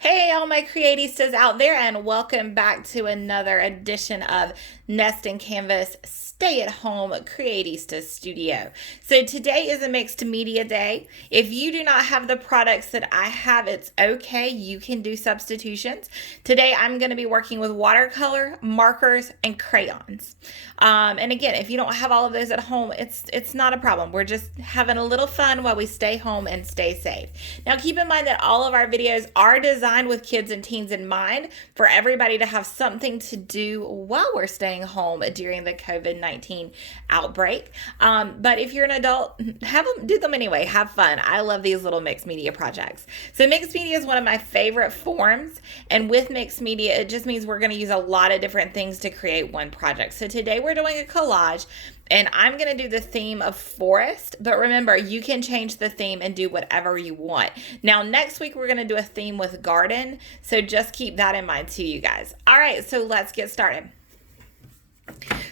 Hey, all my creatistas out there, and welcome back to another edition of Nest and Canvas Stay at Home Creatista Studio. So, today is a mixed media day. If you do not have the products that I have, it's okay. You can do substitutions. Today, I'm going to be working with watercolor, markers, and crayons. And again, if you don't have all of those at home, it's not a problem. We're just having a little fun while we stay home and stay safe. Now, keep in mind that all of our videos are designed with kids and teens in mind for everybody to have something to do while we're staying home during the COVID-19 outbreak. But if you're an adult, do them anyway. Have fun. I love these little mixed media projects. So mixed media is one of my favorite forms, and with mixed media, it just means we're going to use a lot of different things to create one project. So today we're doing a collage, and I'm going to do the theme of forest, but remember, you can change the theme and do whatever you want. Now, next week, we're going to do a theme with garden, so just keep that in mind too, you guys. All right, so let's get started.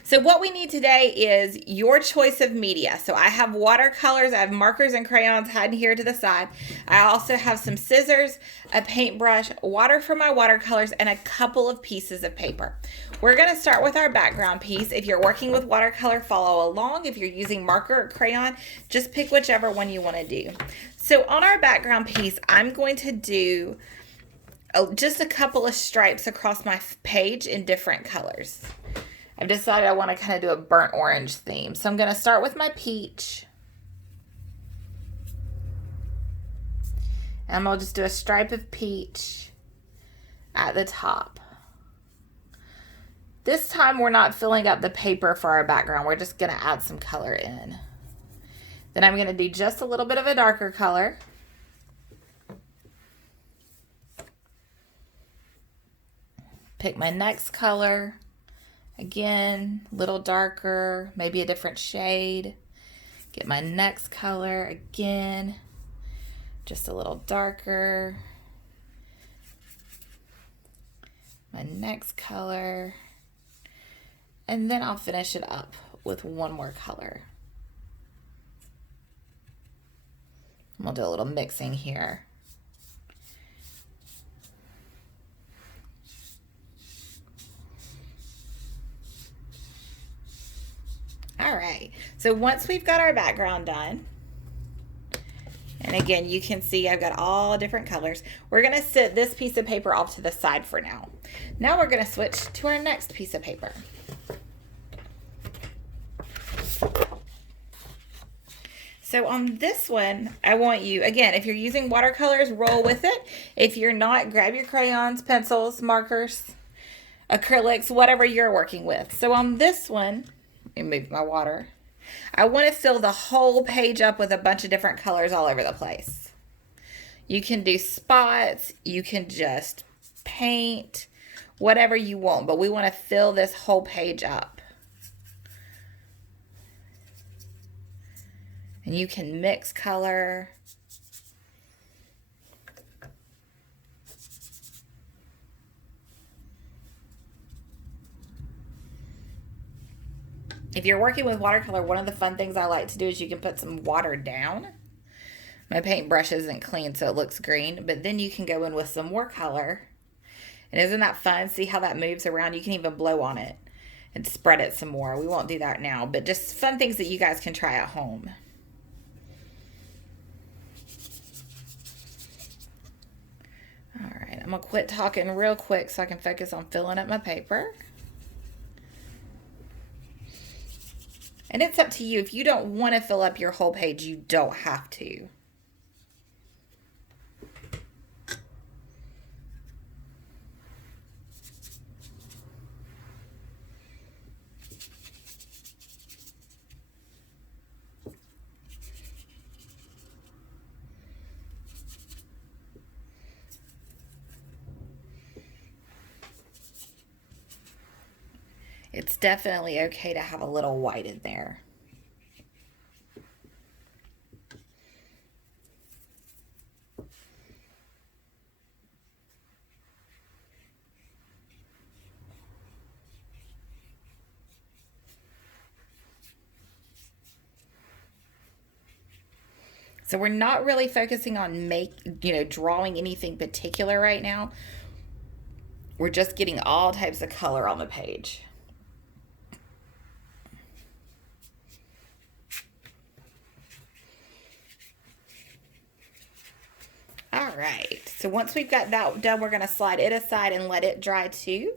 So what we need today is your choice of media. So I have watercolors, I have markers and crayons hiding here to the side. I also have some scissors, a paintbrush, water for my watercolors, and a couple of pieces of paper. We're going to start with our background piece. If you're working with watercolor, follow along. If you're using marker or crayon, just pick whichever one you want to do. So on our background piece, I'm going to do just a couple of stripes across my page in different colors. I've decided I want to kind of do a burnt orange theme. So I'm going to start with my peach. And I'm going to just do a stripe of peach at the top. This time we're not filling up the paper for our background. We're just going to add some color in. Then I'm going to do just a little bit of a darker color. Pick my next color. Again, a little darker, maybe a different shade. Get my next color again, just a little darker. My next color. And then I'll finish it up with one more color. We'll do a little mixing here. All right, so once we've got our background done, and again, you can see I've got all different colors, we're gonna set this piece of paper off to the side for now. Now we're gonna switch to our next piece of paper. So on this one, I want you, again, if you're using watercolors, roll with it. If you're not, grab your crayons, pencils, markers, acrylics, whatever you're working with. So on this one, let me move my water. I want to fill the whole page up with a bunch of different colors all over the place. You can do spots, you can just paint, whatever you want, but we want to fill this whole page up. And you can mix color. If you're working with watercolor, one of the fun things I like to do is you can put some water down. My paintbrush isn't clean, so it looks green, but then you can go in with some more color. And isn't that fun? See how that moves around? You can even blow on it and spread it some more. We won't do that now, but just fun things that you guys can try at home. All right, I'm gonna quit talking real quick so I can focus on filling up my paper. And it's up to you. If you don't want to fill up your whole page, you don't have to. It's definitely okay to have a little white in there. So we're not really focusing on drawing anything particular right now. We're just getting all types of color on the page. All right, so once we've got that done, we're gonna slide it aside and let it dry too.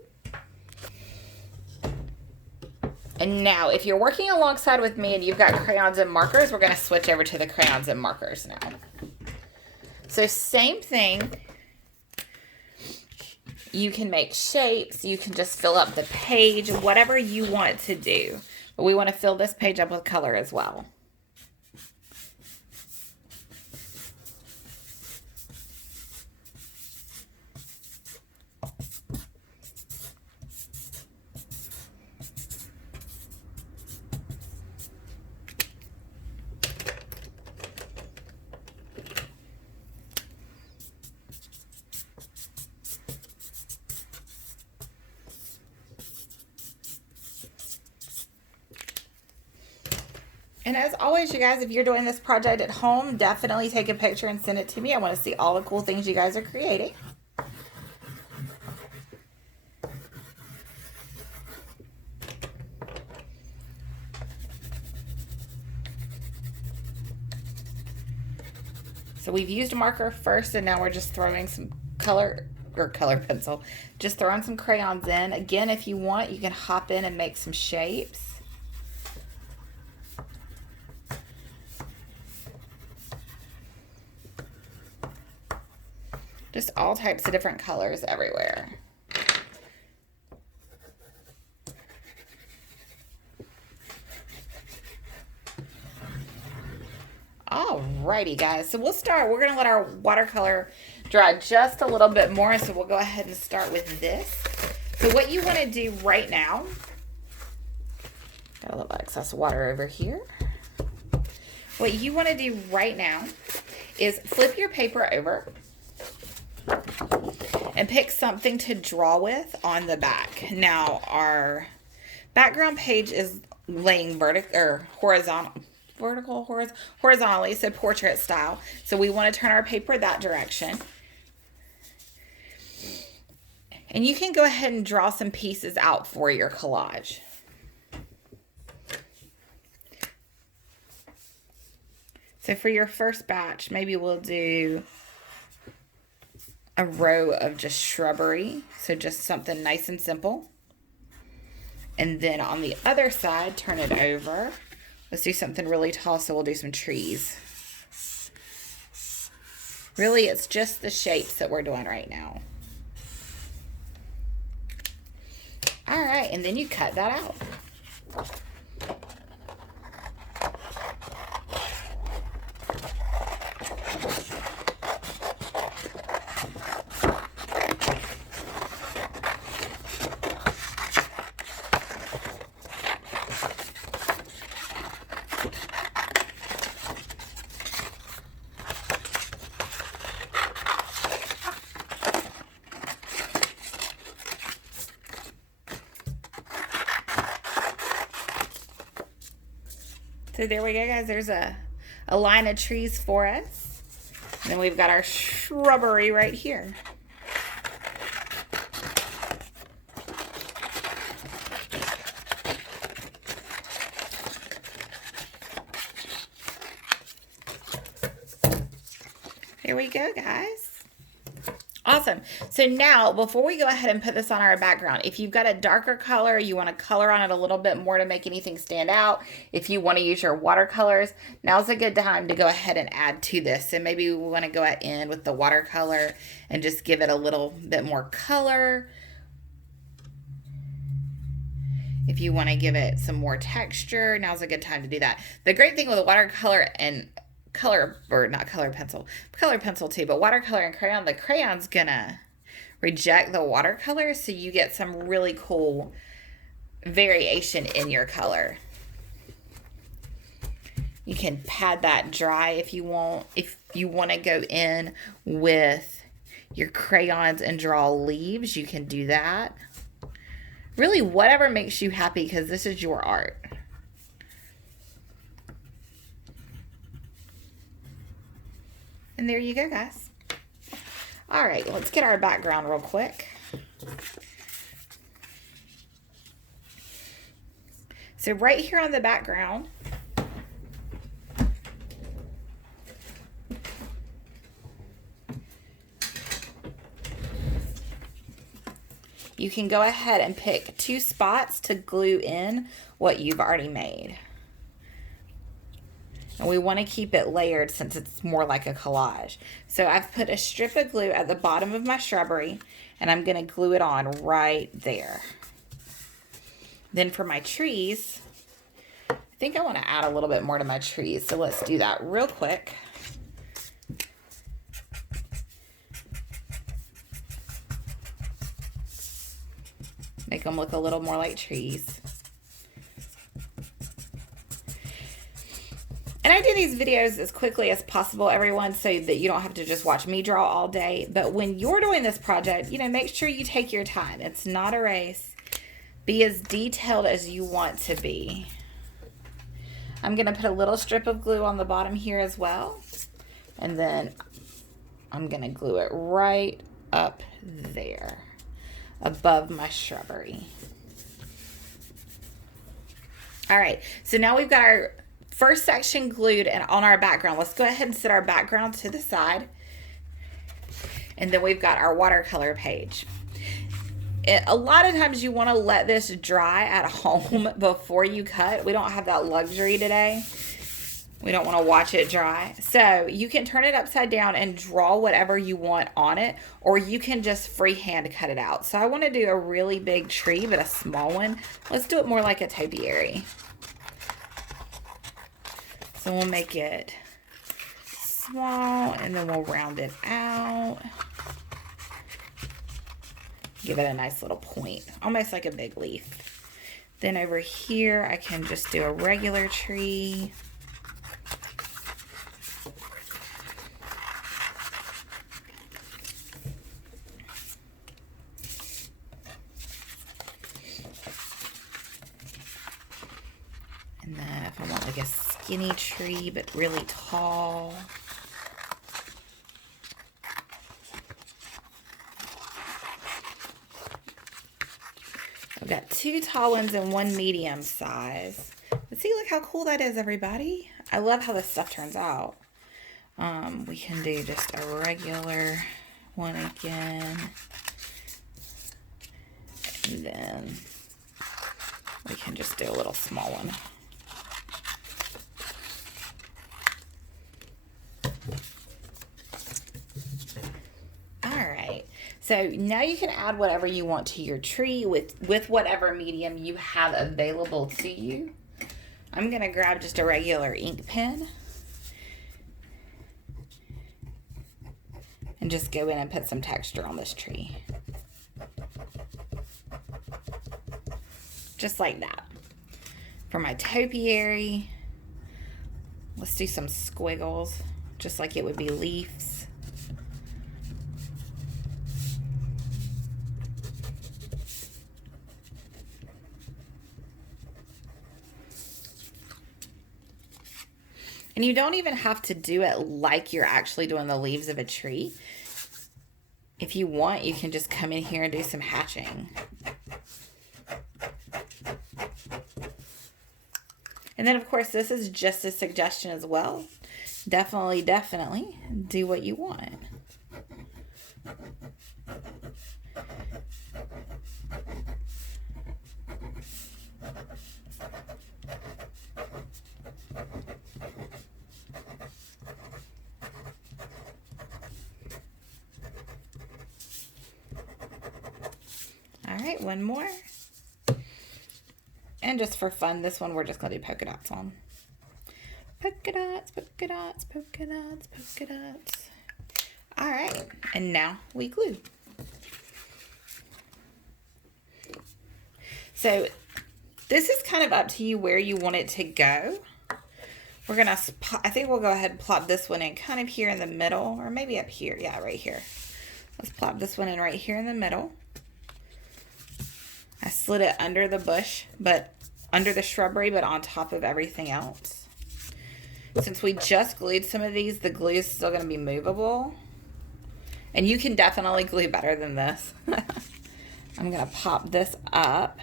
And now, if you're working alongside with me and you've got crayons and markers, we're gonna switch over to the crayons and markers now. So same thing. You can make shapes, you can just fill up the page, whatever you want to do. But we want to fill this page up with color as well. And as always, you guys, if you're doing this project at home, definitely take a picture and send it to me. I want to see all the cool things you guys are creating. So we've used a marker first, and now we're just throwing some color pencil. Just throwing some crayons in. Again, if you want, you can hop in and make some shapes. Just all types of different colors everywhere. Alrighty, guys. So we'll start. We're going to let our watercolor dry just a little bit more. So we'll go ahead and start with this. So what you want to do right now, got a little excess water over here. What you want to do right now is flip your paper over and pick something to draw with on the back. Now our background page is laying horizontally, so portrait style. So we want to turn our paper that direction. And you can go ahead and draw some pieces out for your collage. So for your first batch, maybe we'll do a row of just shrubbery, so just something nice and simple. And then on the other side, turn it over. Let's do something really tall, so we'll do some trees. Really, it's just the shapes that we're doing right now. All right, and then you cut that out. So there we go, guys. There's a line of trees for us. And then we've got our shrubbery right here. There we go, guys. Awesome. So now, before we go ahead and put this on our background, if you've got a darker color, you want to color on it a little bit more to make anything stand out. If you want to use your watercolors, now's a good time to go ahead and add to this. So maybe we want to go in with the watercolor and just give it a little bit more color. If you want to give it some more texture, now's a good time to do that. The great thing with a watercolor and color pencil too, but watercolor and crayon, the crayon's gonna reject the watercolor, so you get some really cool variation in your color. You can pad that dry if you want. If you want to go in with your crayons and draw leaves, you can do that. Really, whatever makes you happy, because this is your art. And there you go, guys. All right, let's get our background real quick. So right here on the background, you can go ahead and pick 2 spots to glue in what you've already made. And we want to keep it layered since it's more like a collage. So I've put a strip of glue at the bottom of my shrubbery, and I'm going to glue it on right there. Then for my trees, I think I want to add a little bit more to my trees. So let's do that real quick. Make them look a little more like trees. And I do these videos as quickly as possible, everyone, so that you don't have to just watch me draw all day. But when you're doing this project, make sure you take your time. It's not a race. Be as detailed as you want to be. I'm going to put a little strip of glue on the bottom here as well. And then I'm going to glue it right up there above my shrubbery. All right, so now we've got our first section glued and on our background. Let's go ahead and set our background to the side. And then we've got our watercolor page. A lot of times you want to let this dry at home before you cut. We don't have that luxury today. We don't want to watch it dry. So you can turn it upside down and draw whatever you want on it, or you can just freehand cut it out. So I want to do a really big tree, but a small one. Let's do it more like a topiary. So we'll make it small, and then we'll round it out. Give it a nice little point, almost like a big leaf. Then over here, I can just do a regular tree. And then if I want like a skinny tree, but really tall. I've got 2 tall ones and 1 medium size. But see, look how cool that is, everybody. I love how this stuff turns out. We can do just a regular one again. And then we can just do a little small one. So now you can add whatever you want to your tree with whatever medium you have available to you. I'm going to grab just a regular ink pen and just go in and put some texture on this tree. Just like that. For my topiary, let's do some squiggles, just like it would be leaves. And you don't even have to do it like you're actually doing the leaves of a tree. If you want, you can just come in here and do some hatching. And then, of course, this is just a suggestion as well. Definitely do what you want. All right, one more. And just for fun, this one we're just going to do polka dots on. Polka dots, polka dots, polka dots, polka dots. All right, and now we glue. So this is kind of up to you where you want it to go. We're going to, I think we'll go ahead and plop this one in kind of here in the middle, or maybe up here. Yeah, right here. Let's plop this one in right here in the middle. I slid it under the bush, but under the shrubbery, but on top of everything else. Since we just glued some of these, the glue is still going to be movable. And you can definitely glue better than this. I'm going to pop this up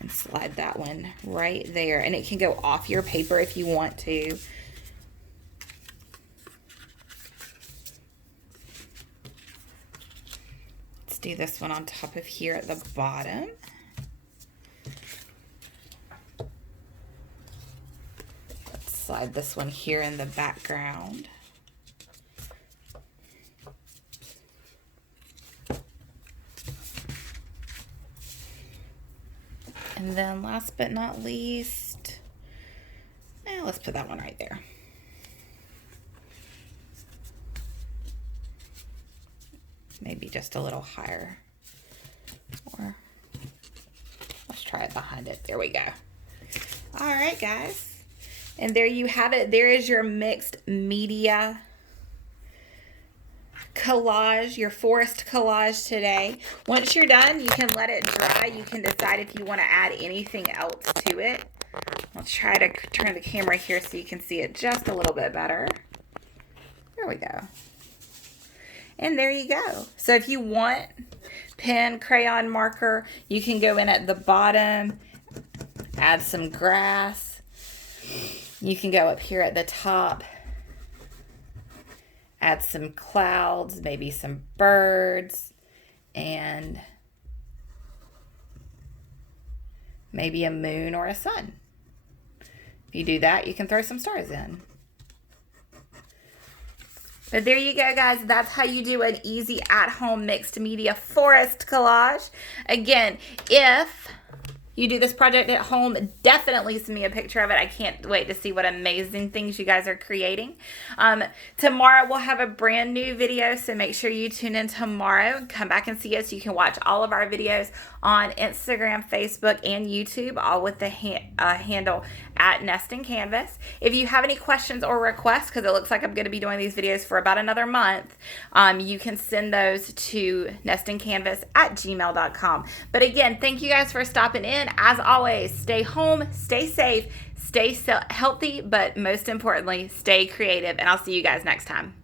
and slide that one right there. And it can go off your paper if you want to. Let's do this one on top of here at the bottom. Slide this one here in the background. And then last but not least, let's put that one right there. Maybe just a little higher. Or let's try it behind it. There we go. All right, guys. And there you have it. There is your mixed media collage, your forest collage today. Once you're done, you can let it dry. You can decide if you want to add anything else to it. I'll try to turn the camera here so you can see it just a little bit better. There we go. And there you go. So if you want pen, crayon, marker, you can go in at the bottom, add some grass. You can go up here at the top, add some clouds, maybe some birds, and maybe a moon or a sun. If you do that, you can throw some stars in. But there you go, guys. That's how you do an easy at-home mixed media forest collage. Again, if you do this project at home, definitely send me a picture of it. I can't wait to see what amazing things you guys are creating. Tomorrow we'll have a brand new video, so make sure you tune in tomorrow. Come back and see us. You can watch all of our videos on Instagram, Facebook, and YouTube, all with the handle at Nesting Canvas. If you have any questions or requests, because it looks like I'm going to be doing these videos for about another month, you can send those to nestingcanvas@gmail.com. But again, thank you guys for stopping in. As always, stay home, stay safe, stay healthy, but most importantly, stay creative. And I'll see you guys next time.